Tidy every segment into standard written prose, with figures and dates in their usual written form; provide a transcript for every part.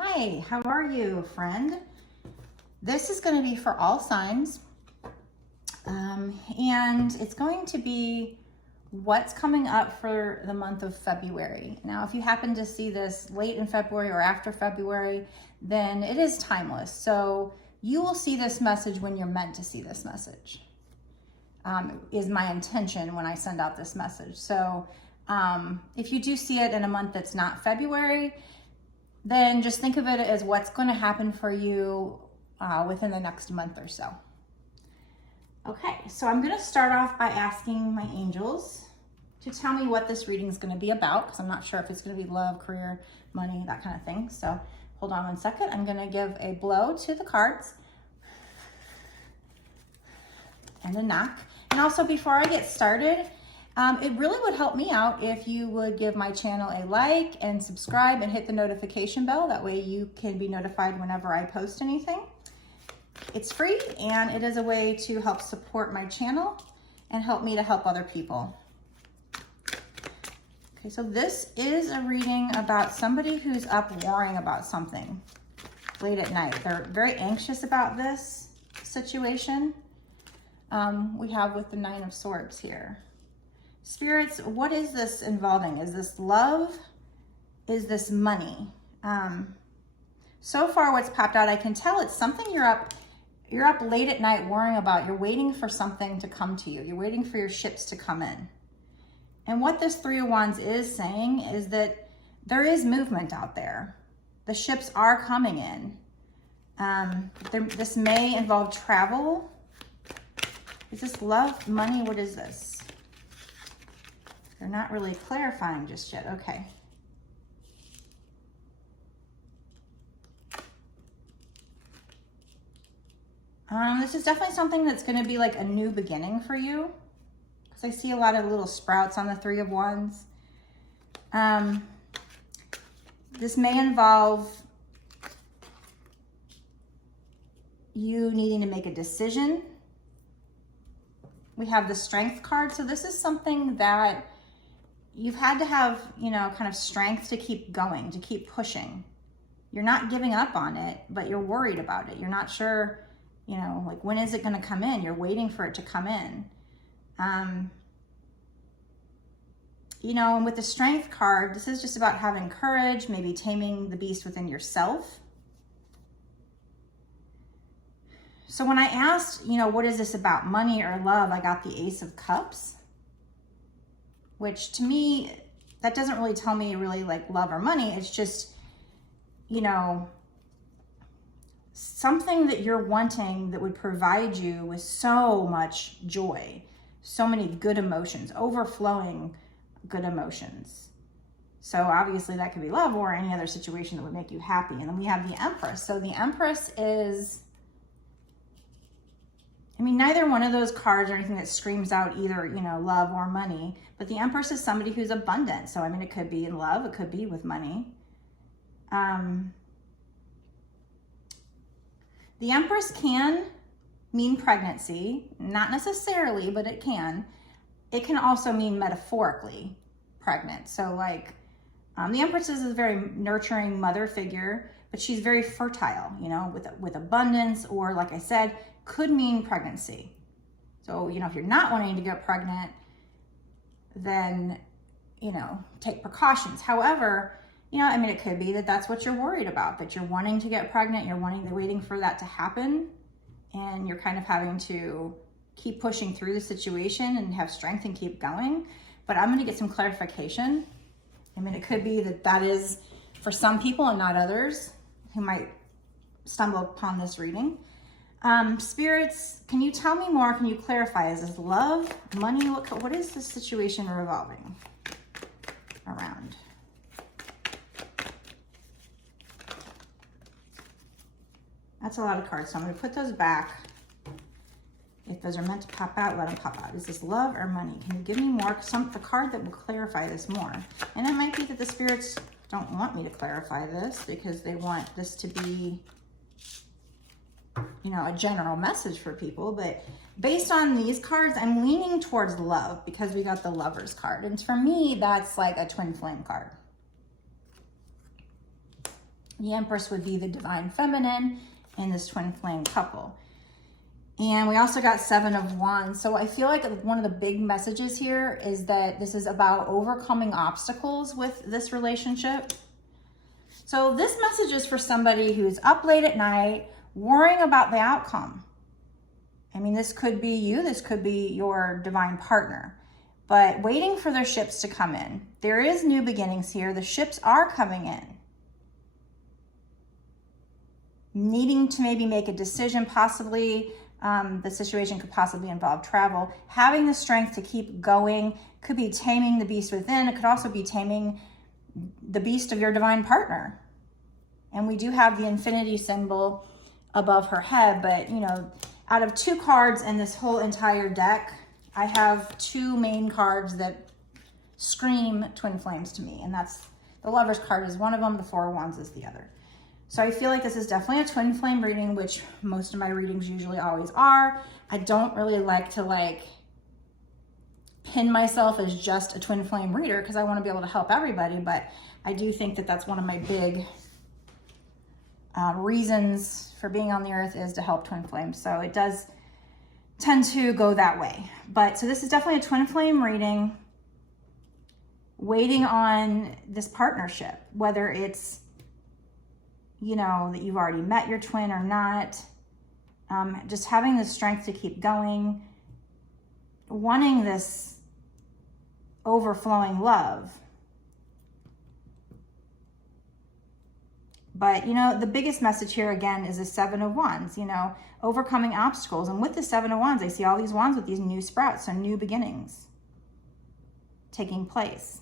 Hi, how are you, friend? This is going to be for all signs, and it's going to be what's coming up for the month of February. Now, if you happen to see this late in February or after February, then it is timeless. So you will see this message when you're meant to see this message, is my intention when I send out this message. So if you do see it in a month that's not February, then just think of it as what's going to happen for you within the next month or so. Okay, so I'm going to start off by asking my angels to tell me what this reading is going to be about, because I'm not sure if it's going to be love, career, money, that kind of thing. So hold on one second. I'm going to give a blow to the cards and a knock. And also, before I get started, it really would help me out if you would give my channel a like and subscribe and hit the notification bell. That way you can be notified whenever I post anything. It's free, and it is a way to help support my channel and help me to help other people. Okay, so this is a reading about somebody who's up worrying about something late at night. They're very anxious about this situation. We have with the Nine of Swords here. Spirits, what is this involving? Is this love? Is this money? So far what's popped out, I can tell it's something you're up late at night worrying about. You're waiting for something to come to you. You're waiting for your ships to come in. And what this Three of Wands is saying is that there is movement out there. The ships are coming in. This may involve travel. Is this love, money? What is this? They're not really clarifying just yet. Okay. This is definitely something that's going to be like a new beginning for you, because I see a lot of little sprouts on the Three of Wands. This may involve you needing to make a decision. We have the Strength card. So this is something that you've had to have, kind of strength to keep going, to keep pushing. You're not giving up on it, but you're worried about it. You're not sure, like, when is it going to come in? You're waiting for it to come in. And with the Strength card, this is just about having courage, maybe taming the beast within yourself. So when I asked, what is this about, money or love, I got the Ace of Cups, which to me, that doesn't really tell me really like love or money. It's just, something that you're wanting that would provide you with so much joy, so many good emotions, overflowing good emotions. So obviously that could be love or any other situation that would make you happy. And then we have the Empress. So the Empress is, neither one of those cards or anything that screams out either, love or money, but the Empress is somebody who's abundant. So, it could be in love, it could be with money. The Empress can mean pregnancy, not necessarily, but it can. It can also mean metaphorically pregnant. So like, the Empress is a very nurturing mother figure, but she's very fertile, with abundance, or like I said, could mean pregnancy. So, if you're not wanting to get pregnant, then, take precautions. However, it could be that that's what you're worried about, that you're wanting to get pregnant, you're waiting for that to happen, and you're kind of having to keep pushing through the situation and have strength and keep going. But I'm going to get some clarification. It could be that is for some people and not others who might stumble upon this reading. Spirits, can you tell me more? Can you clarify? Is this love, money? What is this situation revolving around? That's a lot of cards, so I'm going to put those back. If those are meant to pop out, let them pop out. Is this love or money? Can you give me more? The card that will clarify this more. And it might be that the spirits don't want me to clarify this because they want this to be, a general message for people. But based on these cards, I'm leaning towards love because we got the Lovers card. And for me, that's like a twin flame card. The Empress would be the divine feminine in this twin flame couple. And we also got 7 of Wands. So I feel like one of the big messages here is that this is about overcoming obstacles with this relationship. So this message is for somebody who's up late at night, worrying about the outcome. I mean, this could be you, this could be your divine partner, but waiting for their ships to come in. There is new beginnings here. The ships are coming in. Needing to maybe make a decision, possibly the situation could possibly involve travel. Having the strength to keep going could be taming the beast within. It could also be taming the beast of your divine partner. And we do have the infinity symbol above her head, but you know, out of 2 cards in this whole entire deck, I have 2 main cards that scream twin flames to me, and that's the Lover's card is one of them, the 4 of Wands is the other. So I feel like this is definitely a twin flame reading, which most of my readings usually always are. I don't really like to pin myself as just a twin flame reader because I want to be able to help everybody, but I do think that that's one of my big reasons for being on the earth is to help twin flames. So it does tend to go that way. But so this is definitely a twin flame reading, waiting on this partnership, whether it's, you know, that you've already met your twin or not, just having the strength to keep going, wanting this overflowing love. But, you know, the biggest message here, again, is the 7 of Wands, you know, overcoming obstacles. And with the 7 of Wands, I see all these wands with these new sprouts, so new beginnings taking place.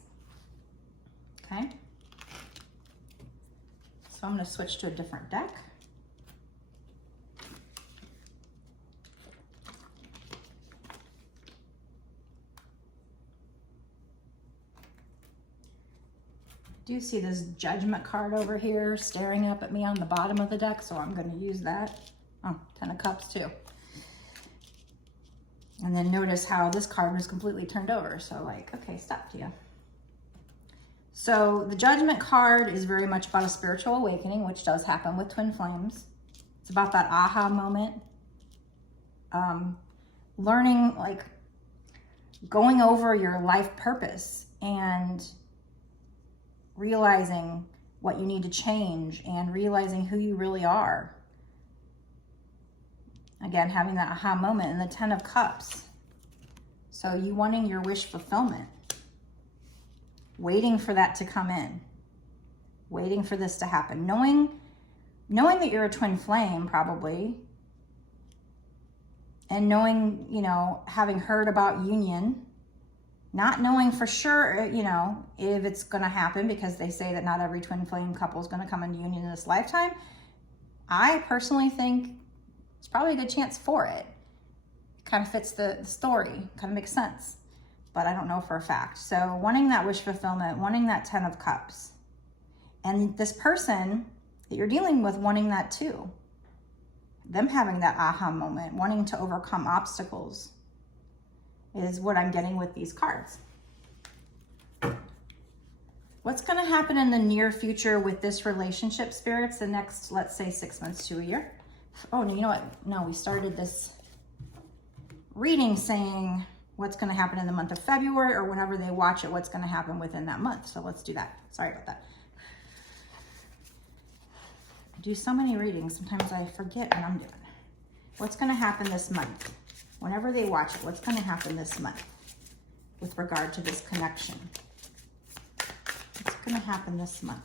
Okay. So I'm going to switch to a different deck. I do see this Judgment card over here staring up at me on the bottom of the deck, so I'm going to use that. Oh, 10 of Cups too. And then notice how this card was completely turned over. So like, okay, stop to you. So the Judgment card is very much about a spiritual awakening, which does happen with twin flames. It's about that aha moment. Learning, like going over your life purpose and realizing what you need to change and realizing who you really are. Again, having that aha moment. And the 10 of Cups. So you wanting your wish fulfillment. Waiting for that to come in. Waiting for this to happen. Knowing that you're a twin flame, probably. And knowing, you know, having heard about union. Not knowing for sure, you know, if it's going to happen, because they say that not every twin flame couple is going to come into union in this lifetime. I personally think it's probably a good chance for it. Kind of fits the story, kind of makes sense. But I don't know for a fact. So wanting that wish fulfillment, wanting that 10 of Cups. And this person that you're dealing with wanting that too. Them having that aha moment, wanting to overcome obstacles is what I'm getting with these cards. What's going to happen in the near future with this relationship, spirits, the next, let's say, 6 months to a year? Oh, no, you know what? No, we started this reading saying what's going to happen in the month of February, or whenever they watch it, what's going to happen within that month. So let's do that. Sorry about that. I do so many readings, sometimes I forget what I'm doing. What's going to happen this month? Whenever they watch it, what's going to happen this month with regard to this connection? What's going to happen this month?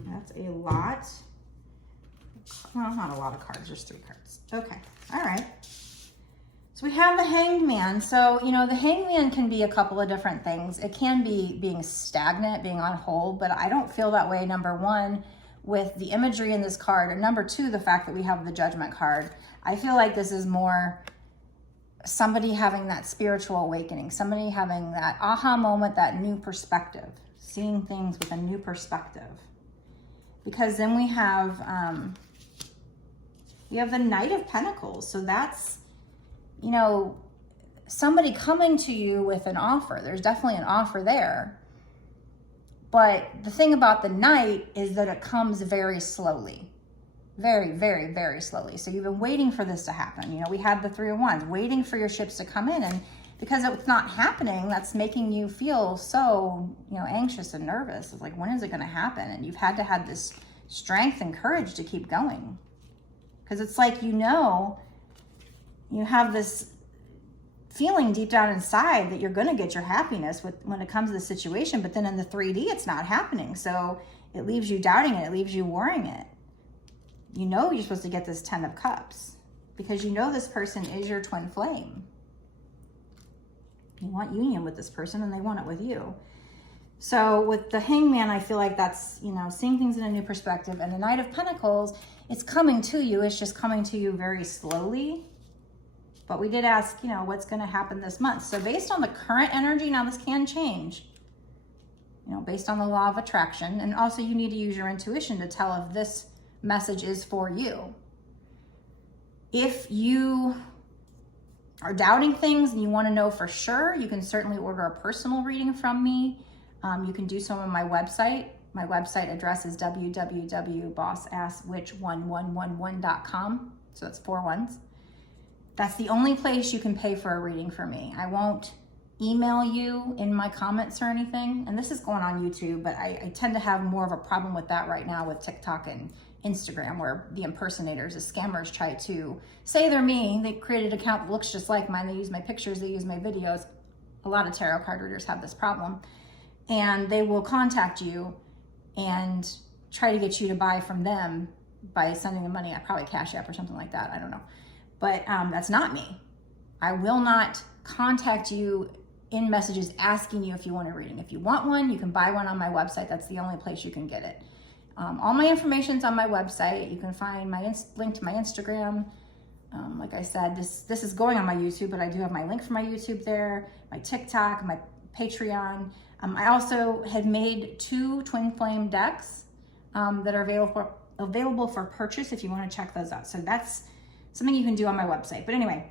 That's a lot. Well, not a lot of cards, just 3 cards. Okay, all right. So we have the Hanged Man. So, you know, the Hanged Man can be a couple of different things. It can be being stagnant, being on hold, but I don't feel that way, number one, with the imagery in this card. And number two, the fact that we have the Judgment card. I feel like this is more somebody having that spiritual awakening, somebody having that aha moment, that new perspective, seeing things with a new perspective. Because then we have the Knight of Pentacles. So that's, you know, somebody coming to you with an offer. There's definitely an offer there. But the thing about the Knight is that it comes very slowly. Very, very, very slowly. So you've been waiting for this to happen. You know, we had the Three of Wands, waiting for your ships to come in. And because it's not happening, that's making you feel so, you know, anxious and nervous. It's like, when is it going to happen? And you've had to have this strength and courage to keep going. Because it's like, you know, you have this feeling deep down inside that you're going to get your happiness when it comes to the situation. But then in the 3D, it's not happening. So it leaves you doubting it. It leaves you worrying it. You know you're supposed to get this 10 of Cups because you know this person is your twin flame. You want union with this person and they want it with you. So with the Hangman, I feel like that's, you know, seeing things in a new perspective. And the Knight of Pentacles, it's coming to you. It's just coming to you very slowly. But we did ask, you know, what's going to happen this month. So based on the current energy, now this can change, you know, based on the law of attraction. And also you need to use your intuition to tell if this message is for you. If you are doubting things and you want to know for sure, you can certainly order a personal reading from me. You can do so on my website. My website address is www.bossaskwhich1111.com. So that's 4 ones. That's the only place you can pay for a reading for me. I won't email you in my comments or anything. And this is going on YouTube, but I tend to have more of a problem with that right now with TikTok and Instagram, where the impersonators, the scammers, try to say they're me. They created an account that looks just like mine. They use my pictures, they use my videos. A lot of tarot card readers have this problem. And they will contact you and try to get you to buy from them by sending them money, probably Cash App or something like that. I don't know. But that's not me. I will not contact you in messages asking you if you want a reading. If you want one, you can buy one on my website. That's the only place you can get it. All my information's on my website. You can find my link to my Instagram. Like I said, this is going on my YouTube, but I do have my link for my YouTube there, my TikTok, my Patreon. I also have made 2 twin flame decks that are available for purchase if you want to check those out. So that's something you can do on my website. But anyway,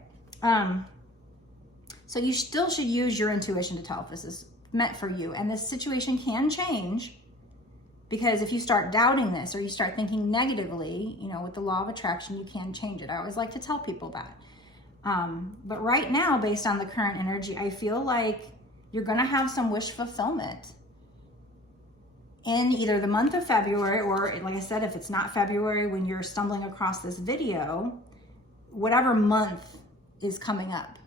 so you still should use your intuition to tell if this is meant for you. And this situation can change, because if you start doubting this or you start thinking negatively, you know, with the law of attraction, you can change it. I always like to tell people that. But right now, based on the current energy, I feel like you're going to have some wish fulfillment in either the month of February, or like I said, if it's not February when you're stumbling across this video, whatever month is coming up,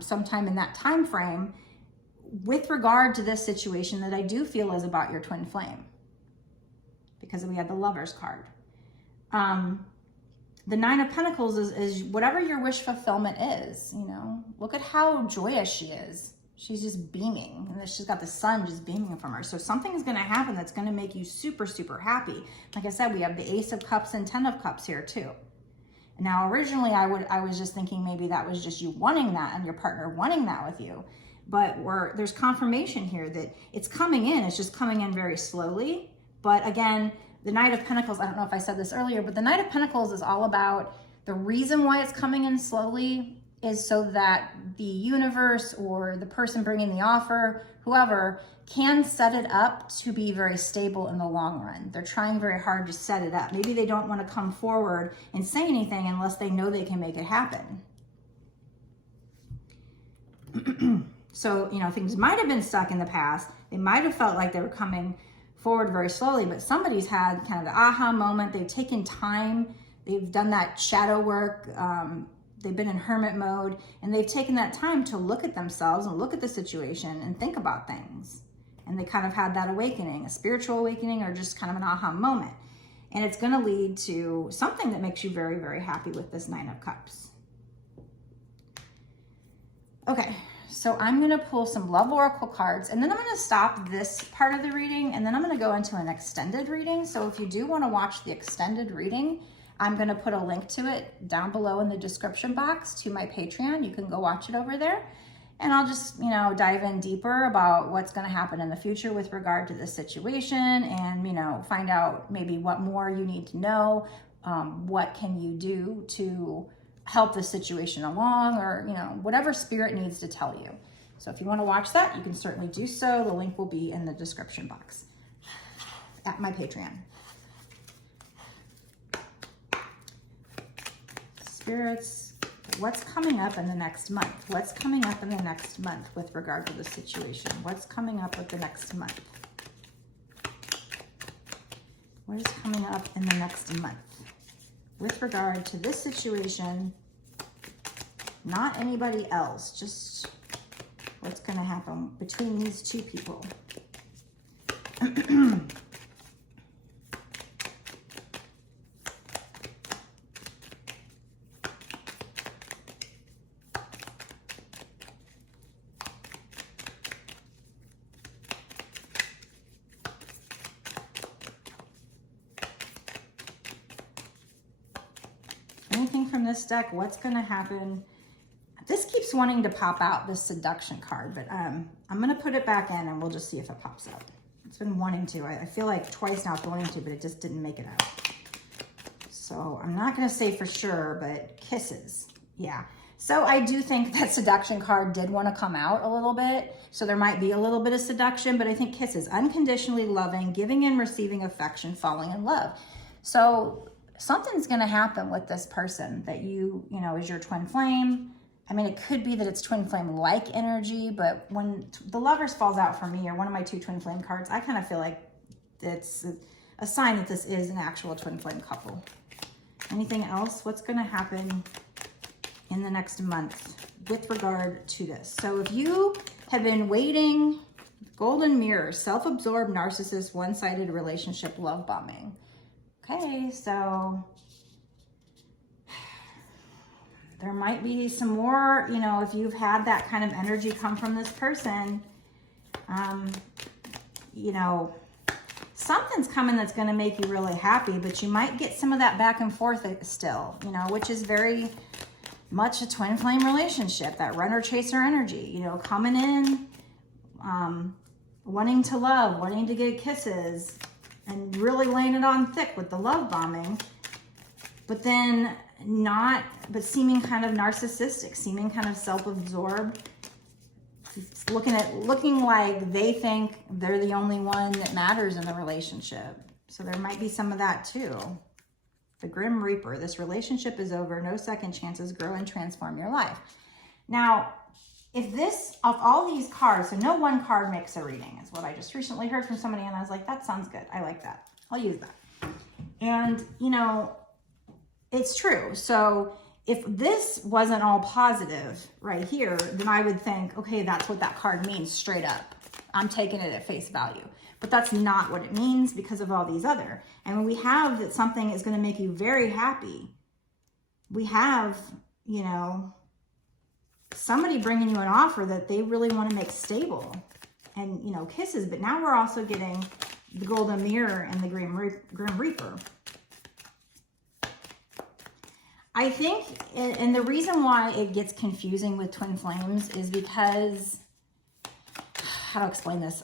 sometime in that time frame, with regard to this situation that I do feel is about your twin flame, because we had the Lovers card. The 9 of Pentacles is whatever your wish fulfillment is. You know, look at how joyous she is. She's just beaming, and she's got the sun just beaming from her. So something is going to happen that's going to make you super, super happy. Like I said, we have the Ace of Cups and 10 of Cups here too. Now, originally, I was just thinking maybe that was just you wanting that and your partner wanting that with you. But there's confirmation here that it's coming in. It's just coming in very slowly. But again, the Knight of Pentacles, I don't know if I said this earlier, but the Knight of Pentacles is all about the reason why it's coming in slowly is so that the universe or the person bringing the offer, whoever, can set it up to be very stable in the long run. They're trying very hard to set it up. Maybe they don't want to come forward and say anything unless they know they can make it happen. So, you know, things might have been stuck in the past. They might have felt like they were coming forward very slowly, but somebody's had kind of the aha moment. They've taken time. They've done that shadow work. They've been in hermit mode, and they've taken that time to look at themselves and look at the situation and think about things. And they kind of had that awakening, a spiritual awakening, or just kind of an aha moment. And it's going to lead to something that makes you very, very happy with this 9 of Cups. Okay, so I'm going to pull some Love Oracle cards, and then I'm going to stop this part of the reading, and then I'm going to go into an extended reading. So if you do want to watch the extended reading, I'm going to put a link to it down below in the description box to my Patreon. You can go watch it over there. And I'll just, you know, dive in deeper about what's going to happen in the future with regard to this situation, and, you know, find out maybe what more you need to know. What can you do to help the situation along, or, you know, whatever spirit needs to tell you. So if you want to watch that, you can certainly do so. The link will be in the description box at my Patreon. Spirits, what's coming up in the next month? What's coming up in the next month with regard to the situation? What's coming up with the next month? What is coming up in the next month with regard to this situation? Not anybody else, just what's going to happen between these two people. Anything from this deck? What's going to happen? This keeps wanting to pop out, this seduction card, but I'm going to put it back in and we'll just see if it pops out. It's been wanting to. I feel like twice now it's wanting to, but it just didn't make it out. So I'm not going to say for sure, but kisses. Yeah. So I do think that seduction card did want to come out a little bit. So there might be a little bit of seduction, but I think kisses, unconditionally loving, giving and receiving affection, falling in love. So something's going to happen with this person that you know, is your twin flame. I mean, it could be that it's twin flame-like energy, but when the Lovers falls out for me, or one of my two twin flame cards, I kind of feel like it's a sign that this is an actual twin flame couple. Anything else? What's going to happen in the next month with regard to this? So if you have been waiting, golden mirror, self-absorbed, narcissist, one-sided relationship, love bombing. Okay, so there might be some more, you know, if you've had that kind of energy come from this person, you know, something's coming that's going to make you really happy, but you might get some of that back and forth still, you know, which is very much a twin flame relationship, that runner chaser energy, you know, coming in, wanting to love, wanting to get kisses, and really laying it on thick with the love bombing, but then seeming kind of narcissistic, seeming kind of self-absorbed, looking like they think they're the only one that matters in the relationship. So there might be some of that too. The Grim Reaper, this relationship is over, no second chances, grow and transform your life. Now, if this, of all these cards, so no one card makes a reading, is what I just recently heard from somebody, and I was like, that sounds good. I like that. I'll use that. And, you know, it's true. So if this wasn't all positive right here, then I would think, okay, that's what that card means straight up. I'm taking it at face value. But that's not what it means because of all these other. And when we have that something is going to make you very happy, we have, you know, somebody bringing you an offer that they really want to make stable and, you know, kisses. But now we're also getting the Golden Mirror and the Grim Reaper. I think, and the reason why it gets confusing with twin flames is because, how to explain this?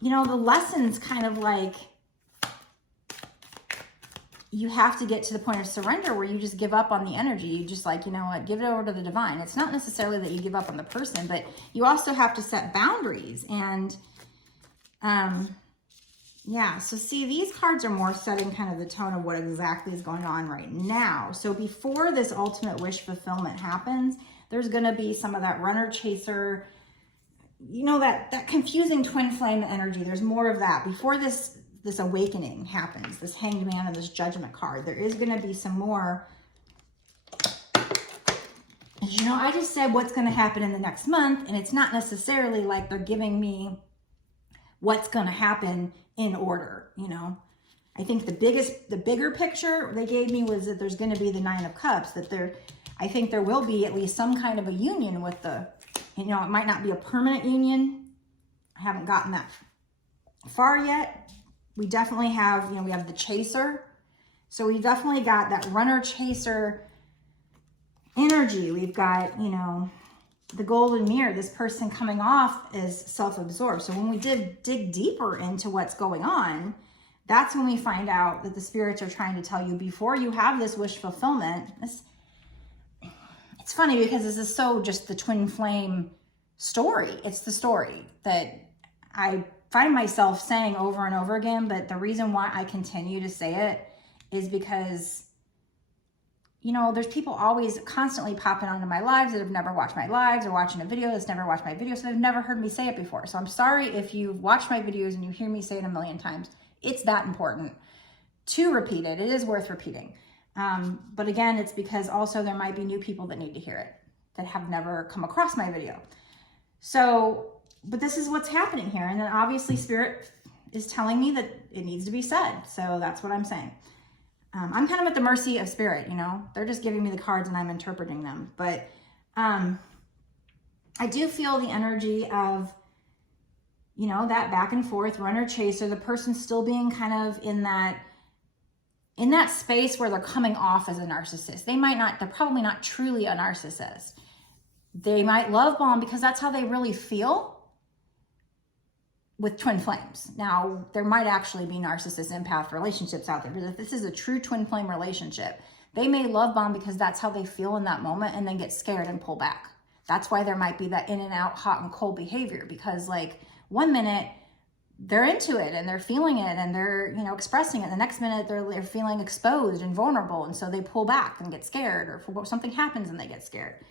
You know, the lesson's kind of like, you have to get to the point of surrender where you just give up on the energy. You just like, you know what, give it over to the divine. It's not necessarily that you give up on the person, but you also have to set boundaries. And, yeah, so see, these cards are more setting kind of the tone of what exactly is going on right now. So before this ultimate wish fulfillment happens, there's going to be some of that runner chaser, you know, that confusing twin flame energy. There's more of that before this awakening happens, this Hanged Man and this Judgment card. There is going to be some more. You know, I just said what's going to happen in the next month, and it's not necessarily like they're giving me what's going to happen in order, you know. I think the bigger picture they gave me was that there's going to be the Nine of Cups, that I think there will be at least some kind of a union with the, you know, it might not be a permanent union. I haven't gotten that far yet. We definitely have, you know, we have the chaser. So we definitely got that runner chaser energy. We've got, you know, the Golden Mirror, this person coming off is self-absorbed. So when we dig deeper into what's going on, that's when we find out that the spirits are trying to tell you before you have this wish fulfillment. It's funny because this is so just the twin flame story. It's the story that I find myself saying over and over again, but the reason why I continue to say it is because, you know, there's people always constantly popping onto my lives that have never watched my lives, or watching a video that's never watched my video, so they've never heard me say it before. So I'm sorry if you've watched my videos and you hear me say it a million times. It's that important to repeat it. It is worth repeating. But again, it's because also there might be new people that need to hear it, that have never come across my video. So, but this is what's happening here. And then obviously Spirit is telling me that it needs to be said. So that's what I'm saying. I'm kind of at the mercy of Spirit, you know, they're just giving me the cards and I'm interpreting them. But I do feel the energy of, you know, that back and forth runner chaser, the person still being kind of in that space where they're coming off as a narcissist. They're probably not truly a narcissist. They might love bomb because that's how they really feel with twin flames. Now, there might actually be narcissist empath relationships out there, but if this is a true twin flame relationship, they may love bomb because that's how they feel in that moment and then get scared and pull back. That's why there might be that in and out, hot and cold behavior, because like 1 minute they're into it and they're feeling it and they're, you know, expressing it. The next minute they're feeling exposed and vulnerable. And so they pull back and get scared, or something happens and they get scared.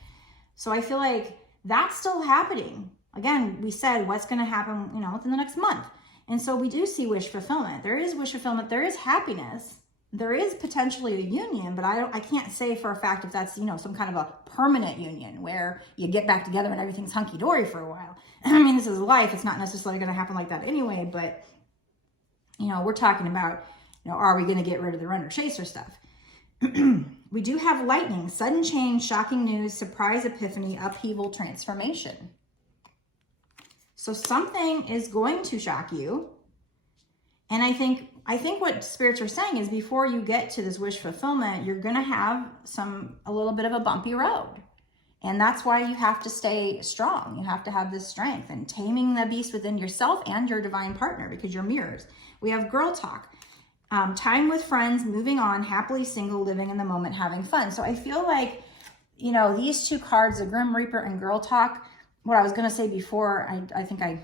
So I feel like that's still happening. Again, we said what's going to happen, you know, within the next month. And so we do see wish fulfillment. There is wish fulfillment. There is happiness. There is potentially a union, but I can't say for a fact if that's, you know, some kind of a permanent union where you get back together and everything's hunky-dory for a while. I mean, this is life. It's not necessarily going to happen like that anyway, but, you know, we're talking about, you know, are we going to get rid of the runner chaser stuff? We do have lightning, sudden change, shocking news, surprise epiphany, upheaval, transformation. So something is going to shock you. And I think what spirits are saying is before you get to this wish fulfillment, you're going to have a little bit of a bumpy road. And that's why you have to stay strong. You have to have this strength and taming the beast within yourself and your divine partner, because you're mirrors. We have girl talk, time with friends, moving on, happily single, living in the moment, having fun. So I feel like, you know, these two cards, the Grim Reaper and girl talk, what I was going to say before, I think I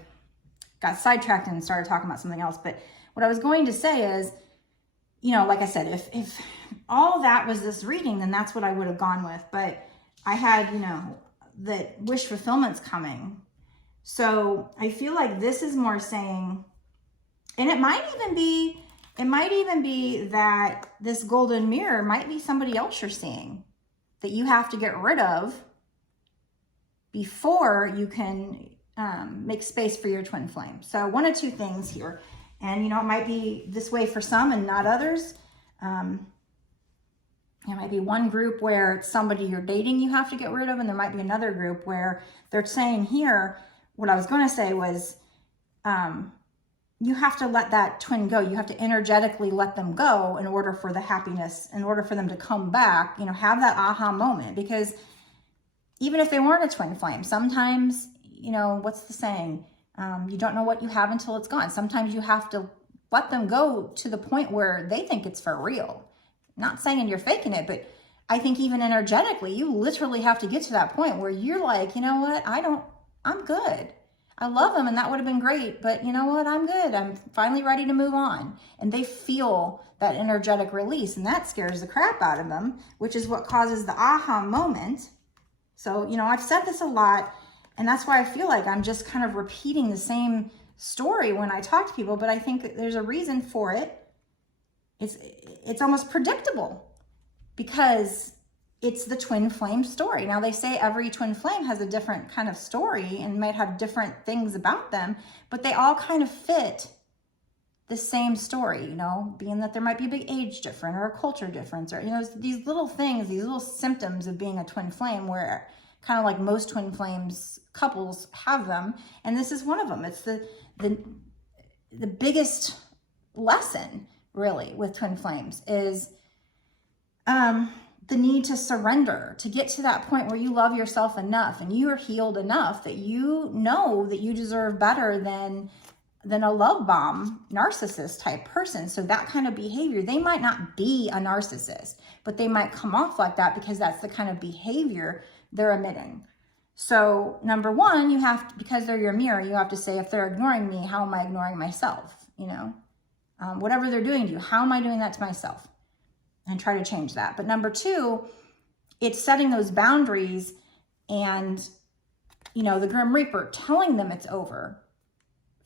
got sidetracked and started talking about something else. But what I was going to say is, you know, like I said, if all that was this reading, then that's what I would have gone with. But I had, you know, that wish fulfillment's coming. So I feel like this is more saying, and it might even be that this golden mirror might be somebody else you're seeing that you have to get rid of before you can make space for your twin flame. So one of two things here. And, you know, it might be this way for some and not others. There might be one group where it's somebody you're dating you have to get rid of, and there might be another group where they're saying here, what I was going to say was, you have to let that twin go. You have to energetically let them go in order for the happiness, in order for them to come back, you know, have that aha moment. Because even if they weren't a twin flame, sometimes, you know, what's the saying? You don't know what you have until it's gone. Sometimes you have to let them go to the point where they think it's for real. Not saying you're faking it, but I think even energetically, you literally have to get to that point where you're like, you know what? I'm good. I love them and that would have been great, but you know what? I'm good. I'm finally ready to move on. And they feel that energetic release, and that scares the crap out of them, which is what causes the aha moment. So, you know, I've said this a lot, and that's why I feel like I'm just kind of repeating the same story when I talk to people, but I think that there's a reason for it. It's almost predictable because it's the twin flame story. Now, they say every twin flame has a different kind of story and might have different things about them, but they all kind of fit the same story, you know, being that there might be a big age difference or a culture difference, or, you know, these little things, these little symptoms of being a twin flame, where kind of like most twin flames couples have them. And this is one of them. It's the biggest lesson really with twin flames is the need to surrender, to get to that point where you love yourself enough and you are healed enough that you know that you deserve better than than a love bomb narcissist type person. So that kind of behavior, they might not be a narcissist, but they might come off like that because that's the kind of behavior they're emitting. So number one, you have to, because they're your mirror, you have to say, if they're ignoring me, how am I ignoring myself? You know, whatever they're doing to you, how am I doing that to myself? And try to change that. But number two, it's setting those boundaries and, you know, the Grim Reaper telling them it's over,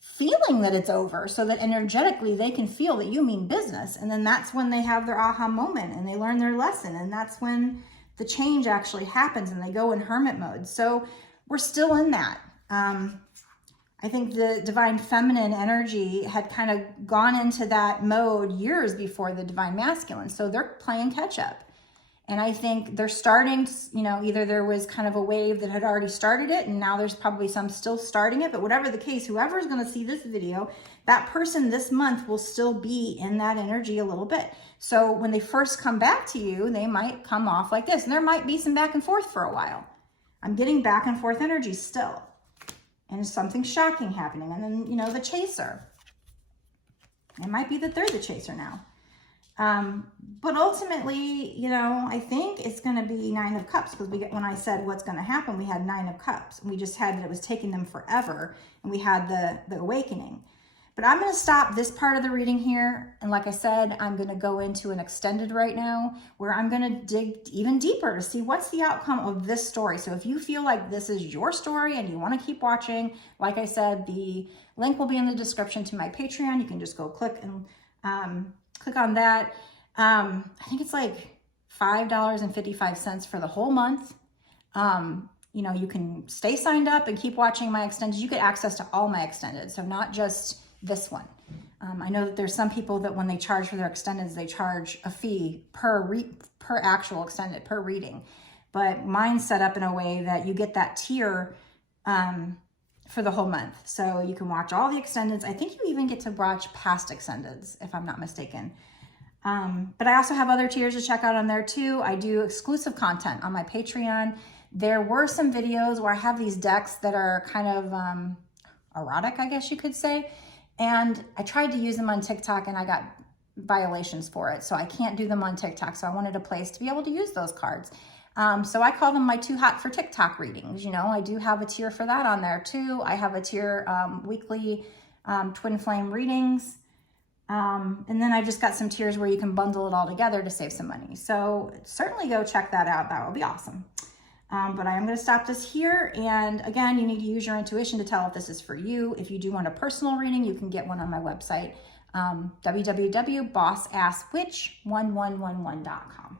feeling that it's over, so that energetically they can feel that you mean business. And then that's when they have their aha moment and they learn their lesson. And that's when the change actually happens and they go in hermit mode. So we're still in that. I think the divine feminine energy had kind of gone into that mode years before the divine masculine. So they're playing catch up. And I think they're starting, you know, either there was kind of a wave that had already started it and now there's probably some still starting it. But whatever the case, whoever is going to see this video, that person this month will still be in that energy a little bit. So when they first come back to you, they might come off like this. And there might be some back and forth for a while. I'm getting back and forth energy still. And something shocking happening. And then, you know, the chaser. It might be that they're the chaser now. But ultimately, you know, I think it's going to be 9 of Cups, because when I said what's going to happen, we had 9 of Cups. We just had that it was taking them forever, and we had the awakening. But I'm going to stop this part of the reading here. And like I said, I'm going to go into an extended right now where I'm going to dig even deeper to see what's the outcome of this story. So if you feel like this is your story and you want to keep watching, like I said, the link will be in the description to my Patreon. You can just go click and click on that. I think it's like $5.55 for the whole month. You know, you can stay signed up and keep watching my extended. You get access to all my extended, so not just this one. I know that there's some people that when they charge for their extendeds, they charge a fee per actual extended, per reading. But mine's set up in a way that you get that tier for the whole month. So you can watch all the extendeds. I think you even get to watch past extendeds, if I'm not mistaken. But I also have other tiers to check out on there too. I do exclusive content on my Patreon. There were some videos where I have these decks that are kind of erotic, I guess you could say. And I tried to use them on TikTok and I got violations for it. So I can't do them on TikTok. So I wanted a place to be able to use those cards. So I call them my too hot for TikTok readings. You know, I do have a tier for that on there too. I have a tier weekly twin flame readings. And then I've just got some tiers where you can bundle it all together to save some money. So certainly go check that out. That will be awesome. But I am going to stop this here. And again, you need to use your intuition to tell if this is for you. If you do want a personal reading, you can get one on my website, www.bossasswitch1111.com.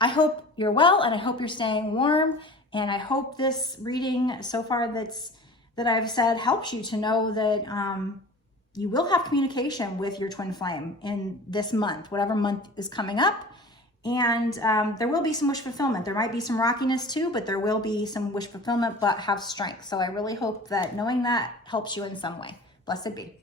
I hope you're well, and I hope you're staying warm. And I hope this reading so far that I've said helps you to know that you will have communication with your twin flame in this month, whatever month is coming up. And there will be some wish fulfillment. There might be some rockiness too, but there will be some wish fulfillment, but have strength. So I really hope that knowing that helps you in some way. Blessed be.